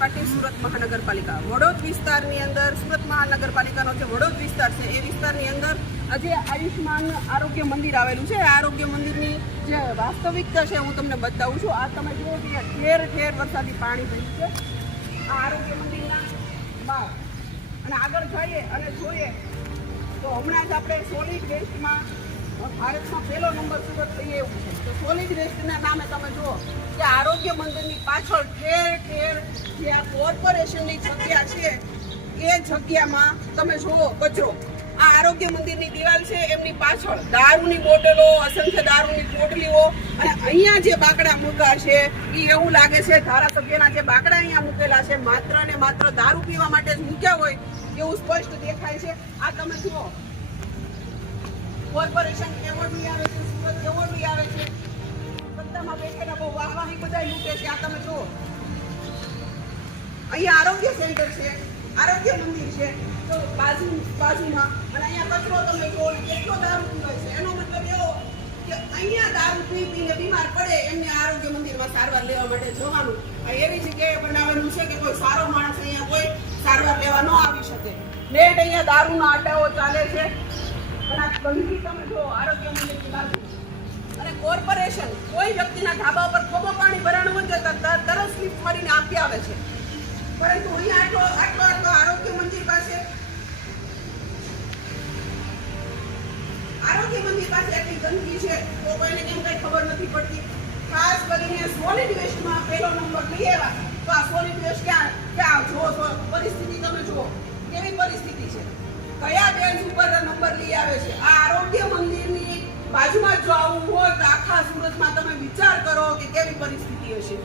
પાટીલ સુરત મહાનગરપાલિકા. વડોદ વિસ્તારની અંદર, સુરત મહાનગરપાલિકાનો જે વડોદ વિસ્તાર છે, એ વિસ્તારની અંદર આજે આયુષ્માન આરોગ્ય મંદિર આવેલું છે. આરોગ્ય મંદિરની જે વાસ્તવિકતા છે, હું તમને બતાવું છું. આ તમે જુઓ કે ઠેર ઠેર વરસાદી પાણી થયું છે. આ આરોગ્ય મંદિરના બહાર અને આગળ જઈએ અને જોઈએ તો હમણાં જ આપણે સોલિડ વેસ્ટમાં દારૂની બોટલો, અસંખ્ય દારૂની પોટલીઓ અને અહીંયા જે બાકડા મૂકા છે, એ એવું લાગે છે, ધારાસભ્યના જે બાકડા અહીંયા મૂકેલા છે, માત્ર ને માત્ર દારૂ પીવા માટે જ મૂક્યા હોય એવું સ્પષ્ટ દેખાય છે. આ તમે જુઓ કોર્પોરેશન એવોર્ડ બી આવે છે, સુરત એવોર્ડ બી આવે છે. બધામાં બેઠેલા બહુ વાહવાહી બધા લૂંટે છે. આ તમે જુઓ. અહીંયા આરોગ્ય સેન્ટર છે, આરોગ્ય મંદિર છે. તો બાજુ, બાજુમાં, અને અહીંયા કચરો તમે જુઓ કેટલો દારૂ પીવાય છે. એનો મતલબ એવો કે અહીંયા દારૂ પી પીને બીમાર પડે, એમને આરોગ્ય મંદિરમાં સારવાર લેવા માટે જવાનું. એવી જગ્યાએ બનાવેલું છે કે કોઈ સારો માણસ અહીંયા કોઈ સારવાર લેવા ન આવી શકે. નેટ અહીંયા દારૂના અડ્ડાઓ ચાલે છે. આરોગ્ય મંદિર પાસે, આરોગ્ય ગંદકી છે, તો કોઈને કેમ કઈ ખબર નથી પડતી? ખાસ કરીને સોલિડ વેસ્ટમાં પહેલો નંબર લઈ આવ્યા. તો આ સોલિડ વેસ્ટ ક્યાં ક્યાં જુઓ પરિસ્થિતિ તમે જુઓ. કેવી પરિસ્થિતિ છે? કયા બેન્ચ ઉપર નંબર લઈ આવે છે? આ આરોગ્ય મંદિરની બાજુમાં જો આવું હોય તો આખા સુરતમાં તમે વિચાર કરો કે કેવી પરિસ્થિતિ હશે.